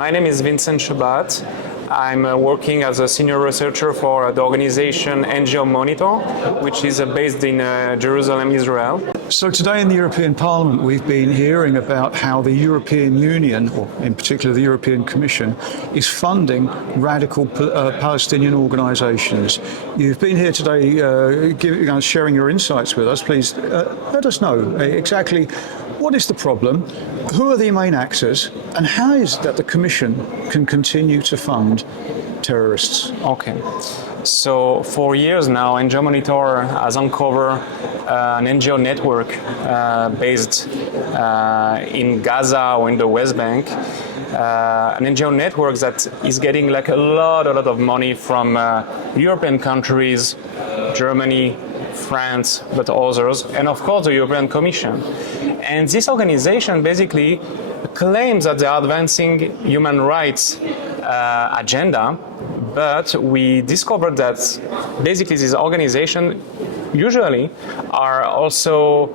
My name is Vincent Chebat. I'm working as a senior researcher for the organization NGO Monitor, which is based in Jerusalem, Israel. So today in the European Parliament, we've been hearing about how the European Union, or in particular the European Commission, is funding radical Palestinian organisations. You've been here today sharing your insights with us. Please let us know exactly what is the problem, who are the main actors, and how is it that the Commission can continue to fund terrorists? Okay. So for years now, NGO Monitor has uncovered an NGO network based in Gaza or in the West Bank. An NGO network that is getting like a lot of money from European countries, Germany, France, but others, and of course the European Commission. And this organization basically claims that they are advancing human rights agenda, but we discovered that basically this organization usually are also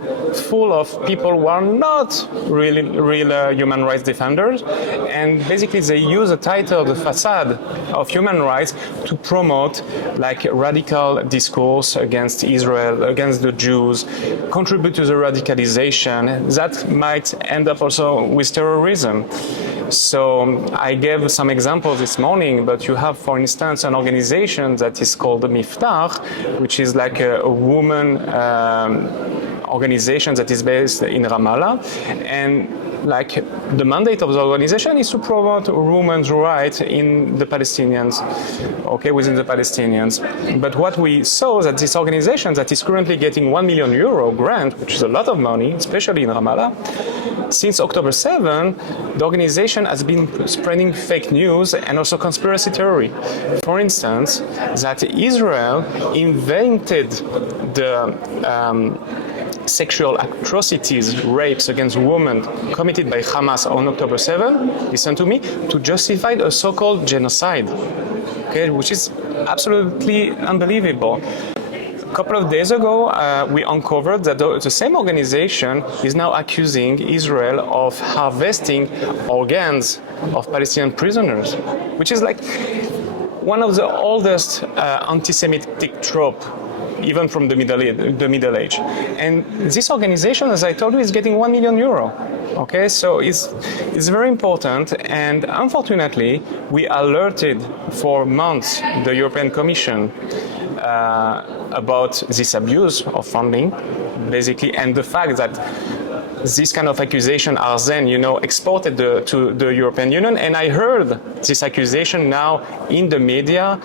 full of people who are not real human rights defenders, and basically they use the title, the facade of human rights to promote like radical discourse against Israel, against the Jews, contribute to the radicalisation that might end up also with terrorism. So I gave some examples this morning, but you have, for instance, an organization that is called Miftah, which is like a woman organization that is based in Ramallah, and like the mandate of the organization is to promote women's rights in the Palestinians, within the Palestinians. But what we saw that this organization that is currently getting €1 million grant, which is a lot of money, especially in Ramallah, since October 7, the organization has been spreading fake news and also conspiracy theory. For instance, that Israel invented the sexual atrocities, rapes against women committed by Hamas on October 7, listen to me, to justify a so-called genocide, which is absolutely unbelievable. A couple of days ago, we uncovered that the same organization is now accusing Israel of harvesting organs of Palestinian prisoners, which is like one of the oldest anti-Semitic tropes, even from the Middle Age. And this organization, as I told you, is getting €1 million. Okay, so it's very important, and unfortunately, we alerted for months the European Commission about this abuse of funding, basically, and the fact that this kind of accusation are then, exported to the European Union. And I heard this accusation now in the media,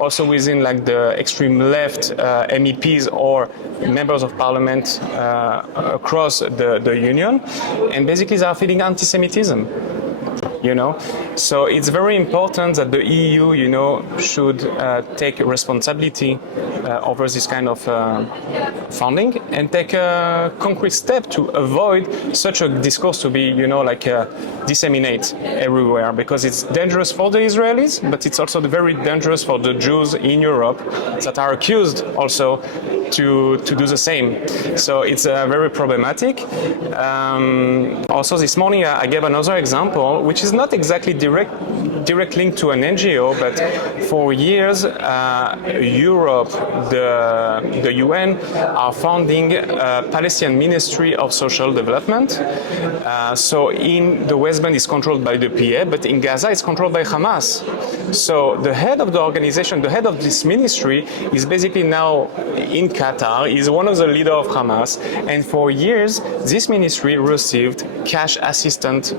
also within like the extreme left MEPs or members of parliament across the union, and basically they are feeding anti-Semitism. So it's very important that the EU, should take responsibility over this kind of funding and take a concrete step to avoid such a discourse to be, disseminate everywhere, because it's dangerous for the Israelis, but it's also very dangerous for the Jews in Europe that are accused also to do the same. So it's very problematic. Also this morning I gave another example, which is not exactly direct link to an NGO, but for years Europe, the UN are funding Palestinian Ministry of Social Development. So in the West Bank is controlled by the PA, but in Gaza it's controlled by Hamas. So the head of the organization, the head of this ministry is basically now in Qatar, is one of the leaders of Hamas, and for years this ministry received cash assistance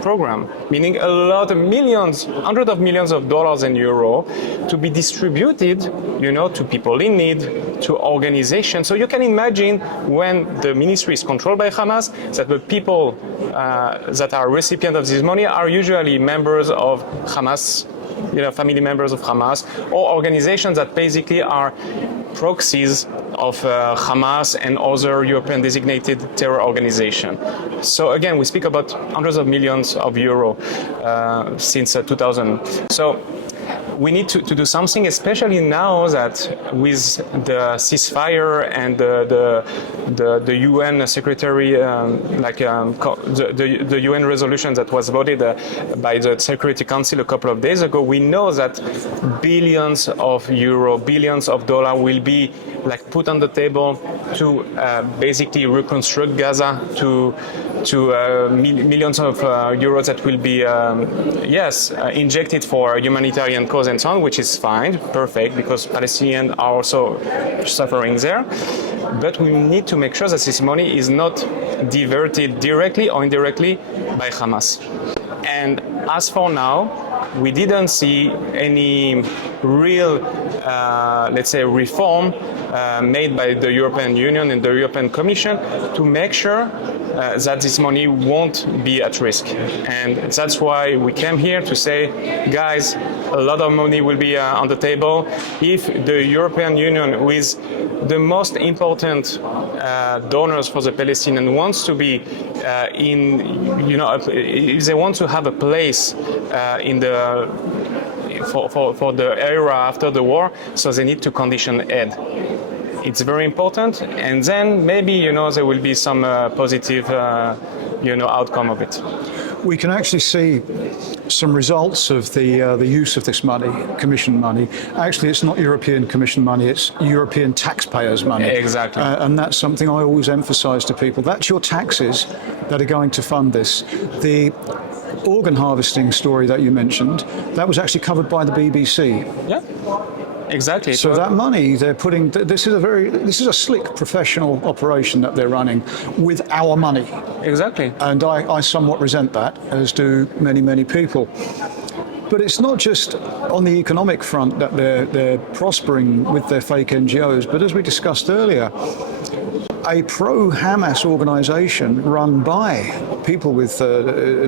program, meaning a lot of millions, hundreds of millions of dollars and euro to be distributed, to people in need, to organizations. So you can imagine when the ministry is controlled by Hamas, that the people that are recipients of this money are usually members of Hamas, family members of Hamas, or organizations that basically are proxies of Hamas and other European designated terror organizations. So again, we speak about hundreds of millions of euro since 2000. So we need to do something, especially now that with the ceasefire and the UN Secretary, the UN resolution that was voted by the Security Council a couple of days ago, we know that billions of euro, billions of dollars will be put on the table to basically reconstruct Gaza, to millions of euros that will be injected for humanitarian cause and so on, which is fine, perfect, because Palestinians are also suffering there. But we need to make sure that this money is not diverted directly or indirectly by Hamas. And as for now, we didn't see any real, reform made by the European Union and the European Commission to make sure that this money won't be at risk. And that's why we came here to say, guys, a lot of money will be on the table. If the European Union, who is the most important donors for the Palestinians, wants to be if they want to have a place in the for the era after the war, so they need to condition aid. It's very important, and then maybe there will be some positive outcome of it. We can actually see some results of the use of this money, Commission money. Actually, it's not European Commission money; it's European taxpayers' money. Exactly. And that's something I always emphasise to people. That's your taxes that are going to fund this. The organ harvesting story that you mentioned, that was actually covered by the BBC. Yeah. Exactly. So that money they're putting, this is a slick professional operation that they're running with our money. Exactly. And I somewhat resent that, as do many, many people. But it's not just on the economic front that they're prospering with their fake NGOs, but as we discussed earlier, a pro-Hamas organisation run by people with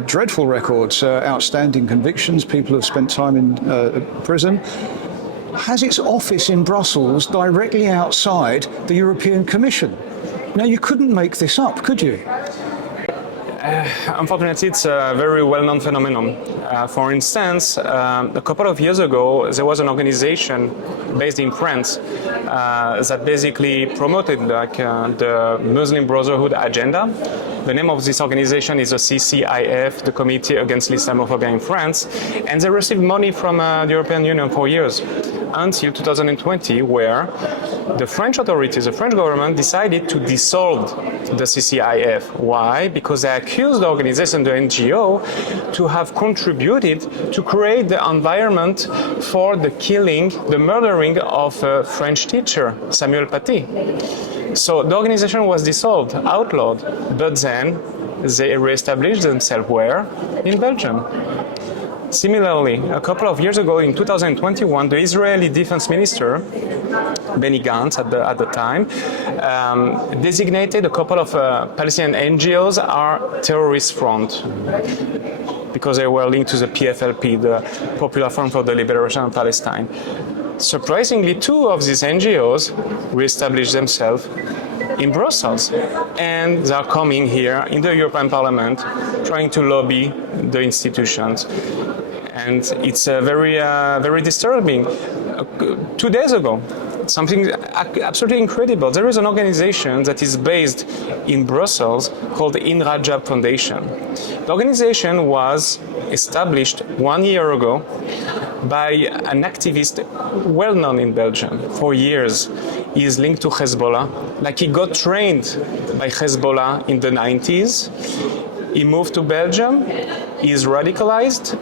dreadful records, outstanding convictions, people who have spent time in prison, has its office in Brussels directly outside the European Commission. Now, you couldn't make this up, could you? Unfortunately, it's a very well-known phenomenon. For instance, a couple of years ago, there was an organization based in France that basically promoted the Muslim Brotherhood agenda. The name of this organization is the CCIF, the Committee Against Islamophobia in France, and they received money from the European Union for years, until 2020, where the French authorities, the French government, decided to dissolve the CCIF. Why? Because they accused the organization, the NGO, to have contributed to create the environment for the killing, the murdering of a French teacher, Samuel Paty. So the organization was dissolved, outlawed, but then they re-established themselves where? In Belgium. Similarly, a couple of years ago, in 2021, the Israeli defense minister, Benny Gantz at the time, designated a couple of Palestinian NGOs are terrorist front because they were linked to the PFLP, the Popular Front for the Liberation of Palestine. Surprisingly, two of these NGOs re-established themselves in Brussels, and they are coming here in the European Parliament trying to lobby the institutions. And it's very disturbing. 2 days ago, something absolutely incredible. There is an organization that is based in Brussels called the In Rajab Foundation. The organization was established 1 year ago by an activist well known in Belgium for years. He is linked to Hezbollah. He got trained by Hezbollah in the 90s. He moved to Belgium. He is radicalized.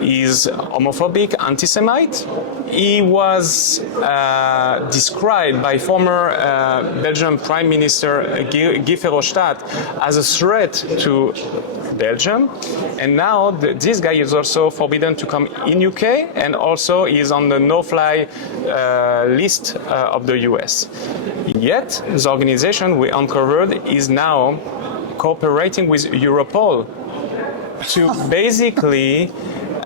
He is homophobic, anti-Semite. He was described by former Belgian Prime Minister Guy Verhofstadt as a threat to Belgium, and now this guy is also forbidden to come in UK, and also is on the no-fly list of the US. Yet, the organization we uncovered is now cooperating with Europol to basically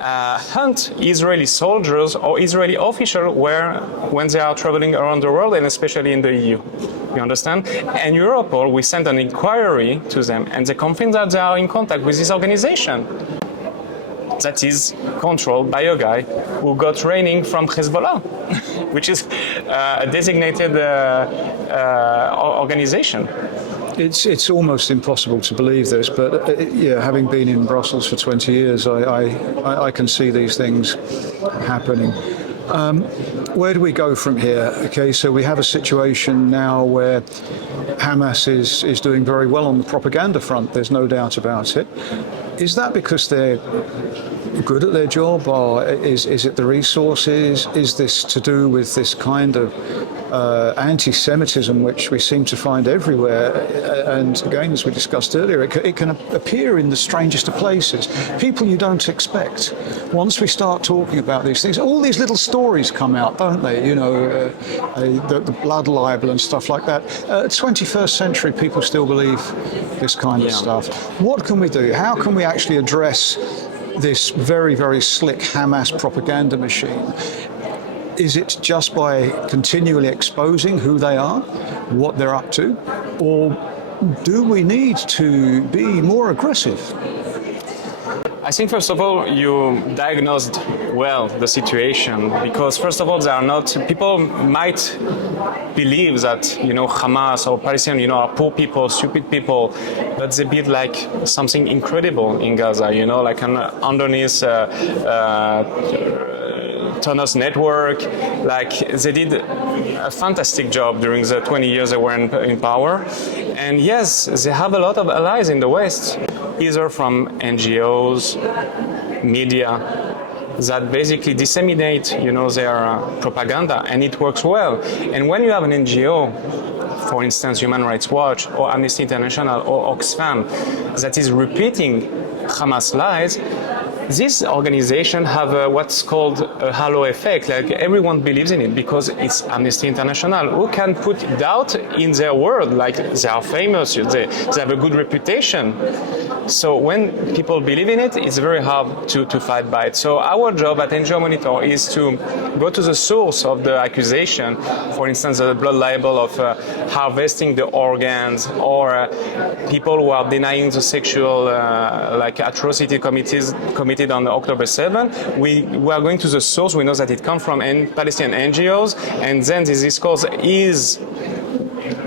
hunt Israeli soldiers or Israeli officials when they are traveling around the world, and especially in the EU. You understand? And Europol, we sent an inquiry to them, and they confirm that they are in contact with this organization that is controlled by a guy who got training from Hezbollah, which is a designated organization. It's almost impossible to believe this, but yeah, having been in Brussels for 20 years, I can see these things happening. Where do we go from here? Okay, so we have a situation now where Hamas is doing very well on the propaganda front. There's no doubt about it. Is that because they're good at their job, or is it the resources? Is this to do with this kind of anti-Semitism which we seem to find everywhere? And again, as we discussed earlier, it can appear in the strangest of places. People you don't expect. Once we start talking about these things, all these little stories come out, don't they? You know, the blood libel and stuff like that. 21st century people still believe this kind of stuff. What can we do? How can we actually address this very, very slick Hamas propaganda machine? Is it just by continually exposing who they are, what they're up to, or do we need to be more aggressive? I think, first of all, you diagnosed well the situation, because, first of all, they are not, people might believe that, you know, Hamas or Palestinians, you know, are poor people, stupid people, but they build like something incredible in Gaza, you know, like an underneath tunnels network. Like, they did a fantastic job during the 20 years they were in power. And yes, they have a lot of allies in the West, either from NGOs, media, that basically disseminate, you know, their propaganda, and it works well. And when you have an NGO, for instance, Human Rights Watch or Amnesty International or Oxfam, that is repeating Hamas lies, this organization have what's called a halo effect. Like, everyone believes in it because it's Amnesty International, who can put doubt in their word. Like, they are famous, they have a good reputation. So when people believe in it, it's very hard to fight by it. So our job at NGO Monitor is to go to the source of the accusation. For instance, the blood libel of harvesting the organs, or people who are denying the sexual like atrocity committed on October 7. We are going to the source. We know that it comes from Palestinian NGOs, and then this discourse is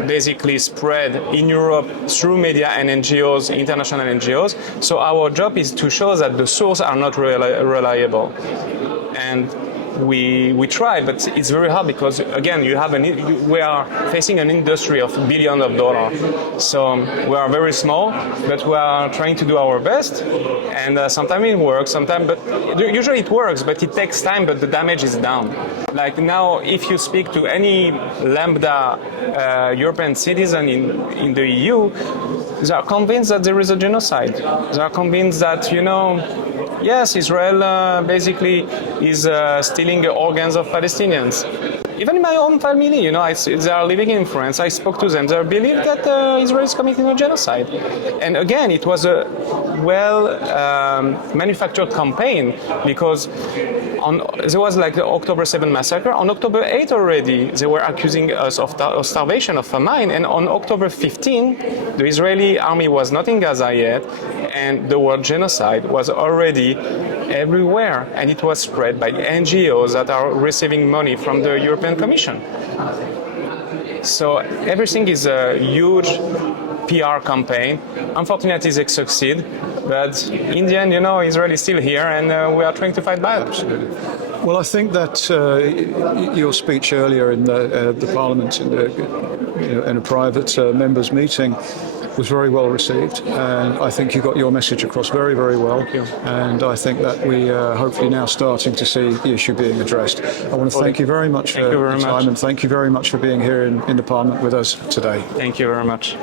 basically spread in Europe through media and NGOs, international NGOs. So our job is to show that the sources are not reliable. And we try, but it's very hard because, again, we are facing an industry of billions of dollars. So we are very small, but we are trying to do our best. And sometimes it works, but usually it works, but it takes time, but the damage is down. Like now, if you speak to any lambda European citizen in the EU, they are convinced that there is a genocide. They are convinced that, you know, yes, Israel basically is stealing the organs of Palestinians. Even in my own family, you know, they are living in France. I spoke to them. They believe that Israel is committing a genocide. And again, it was a manufactured campaign, because there was like the October 7 massacre. On October 8 already, they were accusing us of starvation, of famine. And on October 15, the Israeli army was not in Gaza yet, and the word genocide was already everywhere, and it was spread by NGOs that are receiving money from the European Commission. So everything is a huge PR campaign. Unfortunately, they succeed, but in the end, you know, Israel is still here, and we are trying to fight back. Absolutely. Well, I think that your speech earlier in the Parliament, in a private members' meeting, was very well received, and I think you got your message across very, very well. Thank you. And I think that we are hopefully now starting to see the issue being addressed. I want to thank you very much for your time, and thank you very much for being here in the Parliament with us today. Thank you very much.